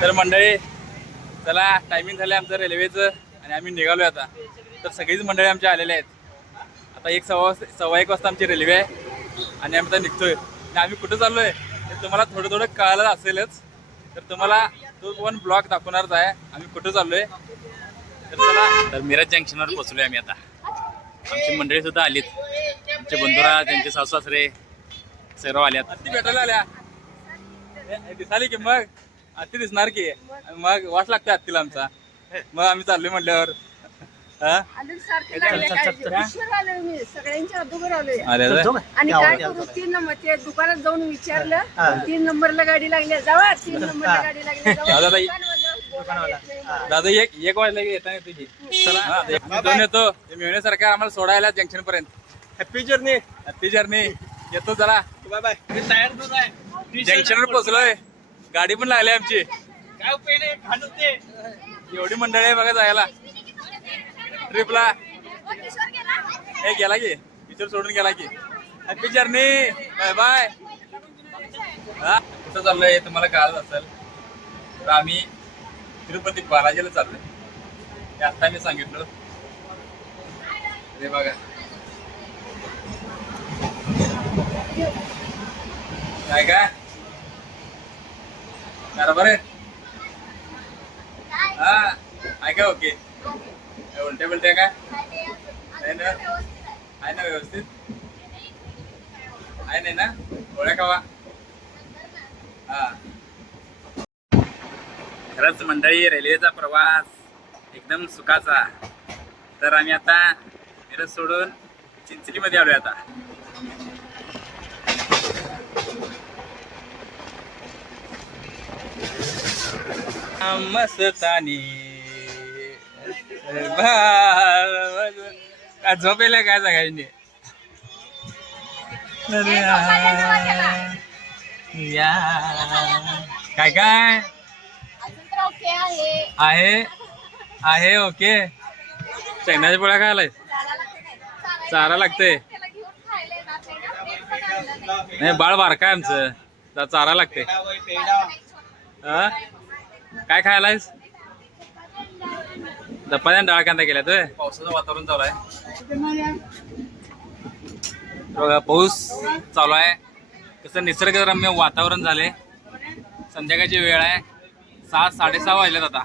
तर मंडळी चला टायमिंग झालं आमचं रेल्वेचं आणि आम्ही निघालोय आता. तर सगळीच मंडळी आमच्या आलेल्या आहेत. आता 1:15 वाजता आमची रेल्वे आहे आणि आम्ही आता निघतोय. आणि आम्ही कुठं चाललोय ते तुम्हाला थोडं थोडं कळालं असेलच. तर तुम्हाला तो पण ब्लॉग दाखवणारच आहे आम्ही कुठं चाललोय. तर चला, तर मिरज जंक्शनवर पोहोचलोय आम्ही आता. आमची मंडळी सुद्धा आलीत, आमचे बंधुराज त्यांचे सासू सासरे सर्व आल्यात. ती भेटायला आल्या दिसाली की मग आत्ती दिसणार की मग वाट लागते आत्तीला आमचा. मग आम्ही चाललोय म्हटल्यावर सगळ्यांच्या अगोदर आलोय आणि काय करू 3 नंबर ते दुकानात जाऊन विचारलं 3 नंबरला गाडी लागली जावा 3 नंबरला गाडी लागली दादा एक वाजला की येता तुझी. चला दोन येतो मिळणे सरकार आम्हाला सोडायला जंक्शन पर्यंत. हॅपी जर्नी येतो जरा बाय बाय. जंक्शनवर पोहोचलोय, गाडी पण लागली आमची. एवढी मंडळी आहे बघा जायला ट्रिपला. हे गेला की पिक्चर सोडून गेला की. Happy journey bye bye. हा कुठं चाललोय तुम्हाला कळलं असेल. तर आम्ही तिरुपती बालाजीला चाललोय हे आता मी सांगितलं. हे बघा काय बरोबर आहे. हा आहे का ओके. उलटे बिलटे काय नाही ना. आहे ना व्यवस्थित आहे नाही ना गोळ्या खावा. हा खरंच मंडळी रेल्वेचा प्रवास एकदम सुखाचा. तर आम्ही आता मिरज सोडून चिंचलीमध्ये आलोय आता. मस्तानी काय झोपेला काय सगळ्यांनी. काय काय आहे ओके. शेंगदाच्या पोळ्या काय आलाय चारा लागते. नाही बाळ बारका आहे आमचं चारा लागते. हा काय खायलायस. धपाट्या डाळ कांदा केल्यात. पावसाचं वातावरण चालू आहे बघा. पाऊस चालू आहे. कसं निसर्गरम्य वातावरण झाले. संध्याकाळची वेळ आहे 6-6:30 वाजल्यात आता.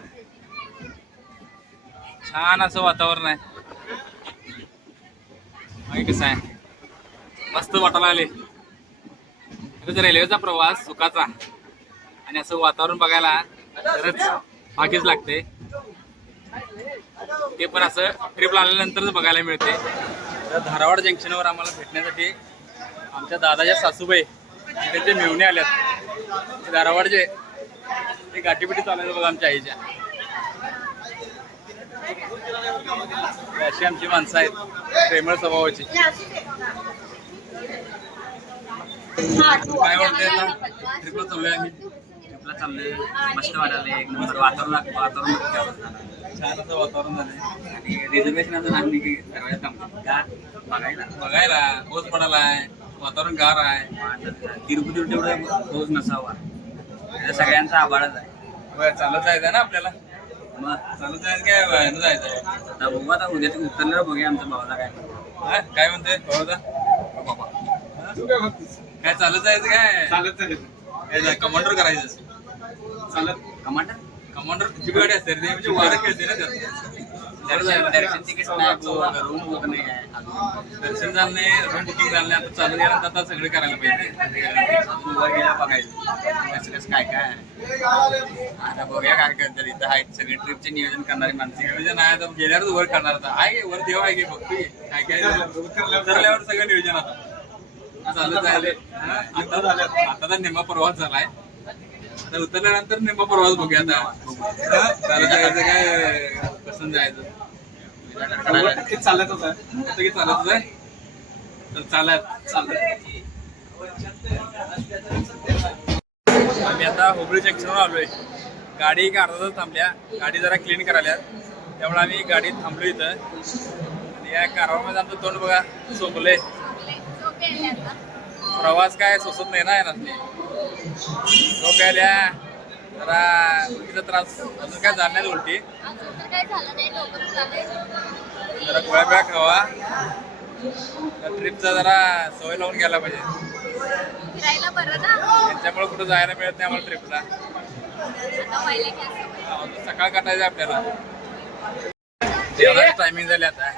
छान असं वातावरण आहे. आणि कसं आहे मस्त वाटायला लागले. रेल्वेचा प्रवास सुखाचा आणि असं वातावरण बघायला खरंच भाग्यच लागते. ते पण असं ट्रिपला आल्यानंतरच बघायला मिळते. तर धारवाड जंक्शनवर आम्हाला भेटण्यासाठी आमच्या दादाच्या सासूबाई त्यांचे मेवणे आल्यात. धारवाडचे ते गाठीबिटी चालायचं बघा आमच्या आईच्या. अशी आमची माणसं आहेत प्रेमळ स्वभावाची. काय वाटतंय आता ट्रिपला चाललोय आम्ही. ट्रिपला चाललोय मस्त वाटायला. एक नंबर वातावरण छान असं वातावरण झालंय. आणि रिझर्वेशन अजून आम्ही का बघायला पाऊस पडायलाय वातावरण गार आहे. तिरुपती तेवढं पाऊस नसावा सगळ्यांचा आभाळच आहे. चालत जायचं ना आपल्याला. मग चालत जायचं काय जायचं आता बघू. आता उद्या उतरल्यावर बघूया आमच्या भावाला काय म्हणतोय भावाचा. काय चालत जायचं काय चालत कमांडर करायचं. चालत कमांडर तुझी गाडी असते रे म्हणजे वारं खेळते ना दर्शन तिकीट रूम होत नाही. दर्शन झालं नाही रूम बुकिंग झालं नाही. आता चालू गेल्यानंतर आता सगळे करायला पाहिजे. वर गेला बघायचं कसं कसं काय काय. आता बघूया काय करतात. इथं आहेत सगळे ट्रिपचे नियोजन करणारे माणसं. नियोजन आहे आता गेल्यावरच वर करणार. आता आहे वर देव आहे की बघतोय काय काय उतरल्यावर सगळं नियोजन आता चालू झाले. आता तर निम्मा प्रवास झालाय. आता उतरल्यानंतर निम्मा प्रवास बघूया. आता चालत जायचं काय कसं जायचं चालत आहे. तर चालत आम्ही आता हुबळी जंक्शनवर आलोय. गाडी एक अर्धा तास थांबल्या. गाडी जरा क्लीन करायला त्यामुळे आम्ही गाडीत थांबलो इथं. आणि या कारवामध्ये आमचं तोंड बघा सोपलंय. प्रवास काय सोसत नाही ना येणार. झोप आल्या जरा उलटीचा त्रास अजून काय झाला नाही उलटी. काय झालं नाही लवकर झालंय. जरा गोळ्या बिळ्या खावा. ट्रिपचा जरा सवय लावून घ्यायला पाहिजे. फिरायला बरं ना. त्याच्यामुळे कुठं जायला मिळत नाही आम्हाला ट्रिपला. आता व्हायला की असं. सकाळ काटायचं आपल्याला. जेवणाची टायमिंग झाली आता.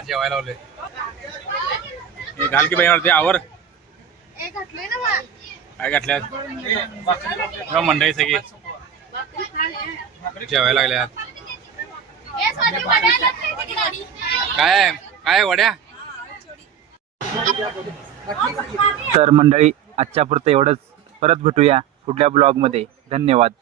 जेवायला लावले. हे घाल की बाई आवर. घातलोय ना मग. काय घातल्यात मंडळी सगळी जेवायला लागल्यात. काय काय वड्या. तर मंडळी आजच्या पुरतं एवढंच. परत भेटूया पुढल्या ब्लॉगमध्ये. धन्यवाद.